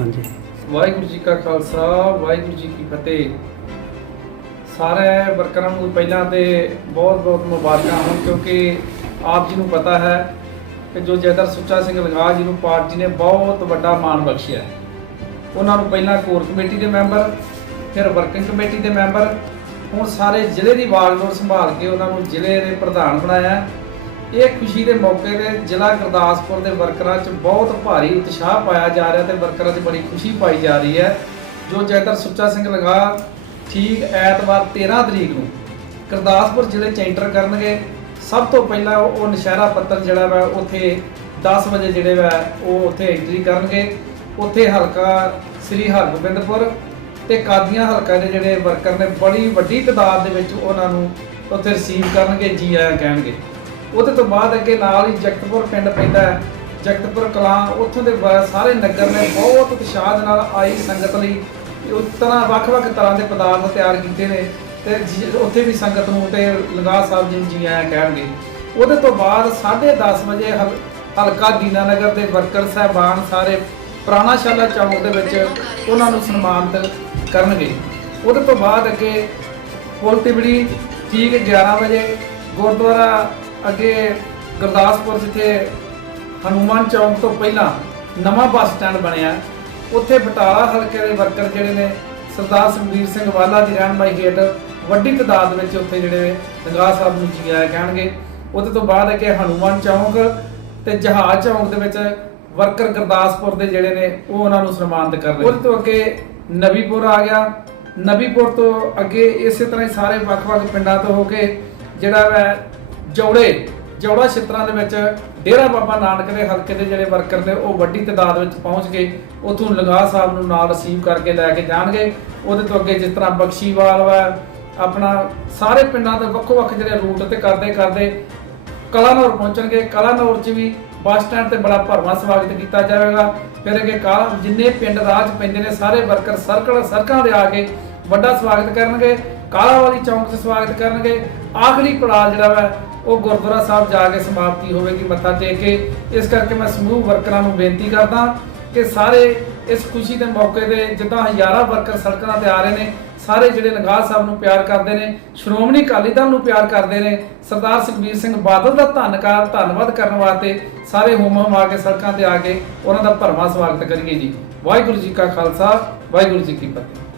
ਹਾਂਜੀ। ਵਾਹਿਗੁਰੂ ਜੀ ਕਾ ਖਾਲਸਾ, ਵਾਹਿਗੁਰੂ ਜੀ ਕੀ ਫਤਿਹ। ਸਾਰੇ ਵਰਕਰਾਂ ਨੂੰ ਪਹਿਲਾਂ ਤੇ ਬਹੁਤ-ਬਹੁਤ ਮੁਬਾਰਕਾਂ ਹੋਣ, ਕਿਉਂਕਿ ਆਪ ਜੀ ਨੂੰ ਪਤਾ ਹੈ ਕਿ ਜੋ ਜੈਦਰ ਸੁੱਚਾ ਸਿੰਘ ਲੰਗਾ ਜੀ ਨੂੰ ਪਾਰਟੀ ਨੇ ਬਹੁਤ ਵੱਡਾ ਮਾਣ ਬਖਸ਼ਿਆ। ਉਹਨਾਂ ਨੂੰ ਪਹਿਲਾਂ ਕੋਰ ਕਮੇਟੀ ਦੇ ਮੈਂਬਰ, ਫਿਰ ਵਰਕਿੰਗ ਕਮੇਟੀ ਦੇ ਮੈਂਬਰ, ਹੁਣ ਸਾਰੇ ਜ਼ਿਲ੍ਹੇ ਦੀ ਵਾਗਡੋਰ ਸੰਭਾਲ ਕੇ ਉਹਨਾਂ ਨੂੰ ਜ਼ਿਲ੍ਹੇ ਦੇ ਪ੍ਰਧਾਨ ਬਣਾਇਆ। ਇਹ ਖੁਸ਼ੀ ਦੇ ਮੌਕੇ ਤੇ ਜ਼ਿਲ੍ਹਾ ਗੁਰਦਾਸਪੁਰ ਦੇ ਵਰਕਰਾਂ 'ਚ ਬਹੁਤ ਭਾਰੀ ਉਤਸ਼ਾਹ ਪਾਇਆ ਜਾ ਰਿਹਾ ਤੇ ਵਰਕਰਾਂ 'ਚ ਬੜੀ ਖੁਸ਼ੀ ਪਾਈ ਜਾ ਰਹੀ ਹੈ। ਜੋ ਜੈਦਰ ਸੁੱਚਾ ਸਿੰਘ ਲਗਾ ਠੀਕ ਐਤਵਾਰ 13 ਤਰੀਕ ਨੂੰ ਗੁਰਦਾਸਪੁਰ ਜ਼ਿਲ੍ਹੇ 'ਚ ਐਂਟਰ ਕਰਨਗੇ। ਸਭ ਤੋਂ ਪਹਿਲਾਂ ਉਹ ਨਸ਼ਹਿਰਾ ਪੱਤਰ ਜਿਹੜਾ ਵਾ, ਉੱਥੇ 10 ਵਜੇ ਜਿਹੜੇ ਵਾ, ਉਹ ਉੱਥੇ ਐਂਟਰੀ ਕਰਨਗੇ। ਉੱਥੇ ਹਲਕਾ ਸ੍ਰੀ ਹਰਗੋਬਿੰਦਪੁਰ ਤੇ ਕਾਦੀਆਂ ਹਲਕਾ ਦੇ ਜਿਹੜੇ ਵਰਕਰ ਨੇ, ਬੜੀ ਵੱਡੀ ਤਾਦਾਦ ਦੇ ਵਿੱਚ ਉਹਨਾਂ ਨੂੰ ਉੱਥੇ ਰਿਸੀਵ ਕਰਨਗੇ, ਜੀ ਆਇਆਂ ਕਹਿਣਗੇ। ਉਹਦੇ ਤੋਂ ਬਾਅਦ ਅੱਗੇ ਨਾਲ ਹੀ ਜਗਤਪੁਰ ਪਿੰਡ ਪੈਂਦਾ ਹੈ। ਜਗਤਪੁਰ ਕਲਾਂ, ਉੱਥੋਂ ਦੇ ਬ- ਸਾਰੇ ਨਗਰ ਨੇ ਬਹੁਤ ਉਤਸ਼ਾਹ ਦੇ ਨਾਲ ਆਈ ਸੰਗਤ ਲਈ। ਉਹ ਤਰ੍ਹਾਂ ਵੱਖ-ਵੱਖ ਤਰ੍ਹਾਂ ਦੇ ਪਦਾਰਥ ਤਿਆਰ ਕੀਤੇ ਨੇ ਤੇ ਜੀ- ਉੱਥੇ ਵੀ ਸੰਗਤ ਨੂੰ ਤੇ ਲੰਗਾ ਸਾਹਿਬ ਜੀ ਨੂੰ ਜੀ ਆਇਆਂ ਕਹਿਣਗੇ। ਉਹਦੇ ਤੋਂ ਬਾਅਦ 10:30 ਵਜੇ ਹਲ- ਹਲਕਾ ਦੀਨਾਨਗਰ ਦੇ ਵਰਕਰ ਸਹਿਬਾਨ ਸਾਰੇ ਪੁਰਾਣਾ ਸ਼ਾਲਾ ਚੌਂਕ ਦੇ ਵਿੱਚ ਉਹਨਾਂ ਨੂੰ ਸਨਮਾਨਿਤ ਕਰਨਗੇ। ਉਹਦੇ ਤੋਂ ਬਾਅਦ ਅੱਗੇ ਪੁਲ ਤਿਬੜੀ ਠੀਕ 11 ਵਜੇ ਗੁਰਦੁਆਰਾ ਅੱਗੇ ਗੁਰਦਾਸਪੁਰ ਜਿੱਥੇ ਹਨੂਮਾਨ ਚੌਂਕ ਤੋਂ ਪਹਿਲਾਂ ਨਵਾਂ ਬੱਸ ਸਟੈਂਡ ਬਣਿਆ ਉੱਥੇ ਬਟਾਲਾ ਹਲਕੇ ਦੇ ਵਰਕਰ ਜਿਹੜੇ ਨੇ, ਸਰਦਾਰ ਸੁਖਬੀਰ ਸਿੰਘ ਵਾਲਾ ਦੀ ਰਹਿਨਮਾਈ ਹੇਠ ਵੱਡੀ ਤਾਦਾਦ ਵਿੱਚ ਉੱਥੇ ਜਿਹੜੇ ਦਰਗਾਹ ਸਾਹਿਬ ਨੂੰ ਜੀ ਆਇਆ ਕਹਿਣਗੇ। ਉਹਦੇ ਤੋਂ ਬਾਅਦ ਅੱਗੇ ਹਨੂਮਾਨ ਚੌਂਕ ਤੇ ਜਹਾਜ਼ ਚੌਂਕ ਦੇ ਵਿੱਚ ਵਰਕਰ ਗੁਰਦਾਸਪੁਰ ਦੇ ਜਿਹੜੇ ਨੇ, ਉਹ ਉਹਨਾਂ ਨੂੰ ਸਨਮਾਨਿਤ ਕਰ ਰਹੇ ਉਹਦੇ ਤੋਂ ਅੱਗੇ ਨਬੀਪੁਰ ਆ ਗਿਆ। ਨਬੀਪੁਰ ਤੋਂ ਅੱਗੇ ਇਸੇ ਤਰ੍ਹਾਂ ਹੀ ਸਾਰੇ ਵੱਖ-ਵੱਖ ਪਿੰਡਾਂ ਤੋਂ ਹੋ ਕੇ ਜਿਹੜਾ ਵੈ ਜੌੜੇ, ਜੌੜਾ ਛਿੱਤਰਾਂ ਦੇ ਵਿੱਚ ਡੇਰਾ ਬਾਬਾ ਨਾਨਕ ਦੇ ਹਲਕੇ ਦੇ ਜਿਹੜੇ ਵਰਕਰ ਨੇ, ਉਹ ਵੱਡੀ ਤਾਦਾਦ ਵਿੱਚ ਪਹੁੰਚ ਕੇ ਉਥੋਂ ਲੰਗਾ ਸਾਹਿਬ ਨੂੰ ਨਾਲ ਰਿਸੀਵ ਕਰਕੇ ਲੈ ਕੇ ਜਾਣਗੇ। ਉਹਦੇ ਤੋਂ ਅੱਗੇ ਜਿਸ ਤਰ੍ਹਾਂ ਬਖਸ਼ੀਵਾਲ ਵਾ, ਆਪਣਾ ਸਾਰੇ ਪਿੰਡਾਂ ਦੇ ਵੱਖੋ-ਵੱਖ ਜਿਹੜੇ ਰੂਟ ਤੇ ਕਰਦੇ ਕਰਦੇ ਕਲਾਨੌਰ ਪਹੁੰਚਣਗੇ। ਕਲਾਨੌਰ 'ਚ ਵੀ ਬੱਸ ਸਟੈਂਡ ਤੇ ਬੜਾ ਭਰਵਾਂ ਸਵਾਗਤ ਕੀਤਾ ਜਾਵੇਗਾ। ਫਿਰ ਅੱਗੇ ਕਾਲ, ਜਿੰਨੇ ਪਿੰਡ ਰਾਜ ਪੈਂਦੇ ਨੇ, ਸਾਰੇ ਵਰਕਰ ਸਰਕਲ ਸੜਕਾਂ ਦੇ ਆ ਕੇ ਵੱਡਾ ਸਵਾਗਤ ਕਰਨਗੇ। ਕਾਲਾਵਾਲੀ ਚੌਂਕ 'ਚ ਸਵਾਗਤ ਕਰਨਗੇ। ਆਖਰੀ ਪੜਾਅ ਜਿਹੜਾ ਵਾ, ਉਹ ਗੁਰਦੁਆਰਾ ਸਾਹਿਬ ਜਾ ਕੇ ਸਮਾਪਤੀ ਹੋਵੇਗੀ ਮੱਥਾ ਟੇਕ ਕੇ। ਇਸ ਕਰਕੇ ਮੈਂ ਸਮੂਹ ਵਰਕਰਾਂ ਨੂੰ ਬੇਨਤੀ ਕਰਦਾ ਕਿ ਸਾਰੇ ਇਸ ਖੁਸ਼ੀ ਦੇ ਮੌਕੇ ਤੇ ਜਿੱਦਾਂ ਹਜ਼ਾਰਾਂ ਵਰਕਰ ਸੜਕਾਂ ਤੇ ਆ ਰਹੇ ਨੇ, ਸਾਰੇ ਜਿਹੜੇ ਨਗਾਹ ਸਾਹਿਬ ਨੂੰ ਪਿਆਰ ਕਰਦੇ ਨੇ, ਸ਼੍ਰੋਮਣੀ ਅਕਾਲੀ ਦਲ ਨੂੰ ਪਿਆਰ ਕਰਦੇ ਨੇ, ਸਰਦਾਰ ਸੁਖਬੀਰ ਸਿੰਘ ਬਾਦਲ ਦਾ ਧੰਨਕਾਰ, ਧੰਨਵਾਦ ਕਰਨ ਵਾਸਤੇ ਸਾਰੇ ਹੁਮ ਹੁਮ ਆ ਕੇ ਸੜਕਾਂ ਤੇ ਆ ਕੇ ਉਹਨਾਂ ਦਾ ਭਰਵਾਂ ਸਵਾਗਤ ਕਰੀਏ ਜੀ। ਵਾਹਿਗੁਰੂ ਜੀ ਕਾ ਖਾਲਸਾ, ਵਾਹਿਗੁਰੂ ਜੀ ਕੀ ਫਤਿਹ।